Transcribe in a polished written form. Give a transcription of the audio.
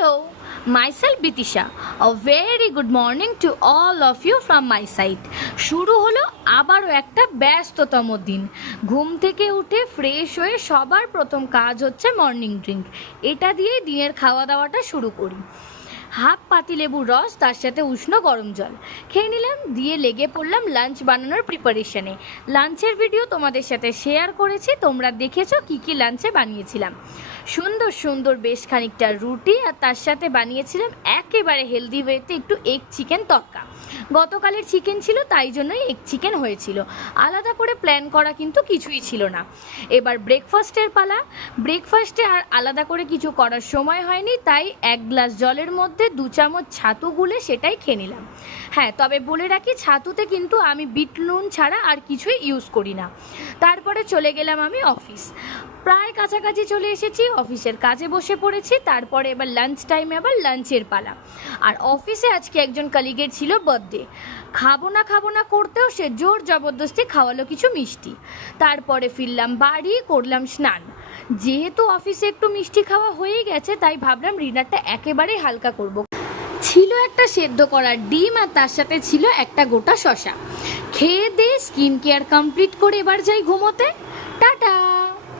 Hello, myself Bitisha. A very good morning to all of you from my side. শুরু হলো আবারও একটা ব্যস্ততম দিন। ঘুম থেকে উঠে ফ্রেশ হয়ে সবার প্রথম কাজ হচ্ছে মর্নিং ড্রিঙ্ক। এটা দিয়েই দিনের খাওয়া দাওয়াটা শুরু করি। হাফ পাতিলেবুর রস, তার সাথে উষ্ণ গরম জল খেয়ে নিলাম, দিয়ে লেগে পড়লাম লাঞ্চ বানানোর প্রিপারেশনে। লাঞ্চের ভিডিও তোমাদের সাথে শেয়ার করেছি, তোমরা দেখেছো কি কি লাঞ্চে বানিয়েছিলাম। সুন্দর সুন্দর বেশ খানিকটা রুটি, আর তার সাথে বানিয়েছিলাম একেবারে হেলদি ওয়েতে একটু এগ চিকেন তড়কা। গতকালের চিকেন ছিল, তাই জন্যই এগ চিকেন হয়েছিল, আলাদা করে প্ল্যান করা কিন্তু কিছুই ছিল না। এবার ব্রেকফাস্টের পালা। ব্রেকফাস্টে আর আলাদা করে কিছু করার সময় হয়নি, তাই এক গ্লাস জলের মধ্যে 2 চামচ ছাতু গুলে সেটাই খেয়ে নিলাম। হ্যাঁ, তবে বলে রাখি, ছাতুতে কিন্তু আমি বিট নুন ছাড়া আর কিছুই ইউজ করি না। তারপরে চলে গেলাম আমি অফিস। প্রায় কাছাকাছি চলে এসেছি, অফিসের কাজে বসে পড়েছি। তারপরে এবার লাঞ্চ টাইমে আবার লাঞ্চের পালা। আর অফিসে আজকে একজন কলিগের ছিল বার্থডে। খাবো না করতেও সে জোর জবরদস্তি খাওয়ালো কিছু মিষ্টি। তারপরে ফিরলাম বাড়ি, করলাম স্নান। যেহেতু অফিসে একটু মিষ্টি খাওয়া হয়ে গেছে, তাই ভাবলাম ডিনারটা একেবারেই হালকা করব। ছিল একটা সেদ্ধ করা ডিম, আর তার সাথে ছিল একটা গোটা শসা। খেয়ে দিয়ে স্কিন কেয়ার কমপ্লিট করে এবার যাই ঘুমোতে। টাটা।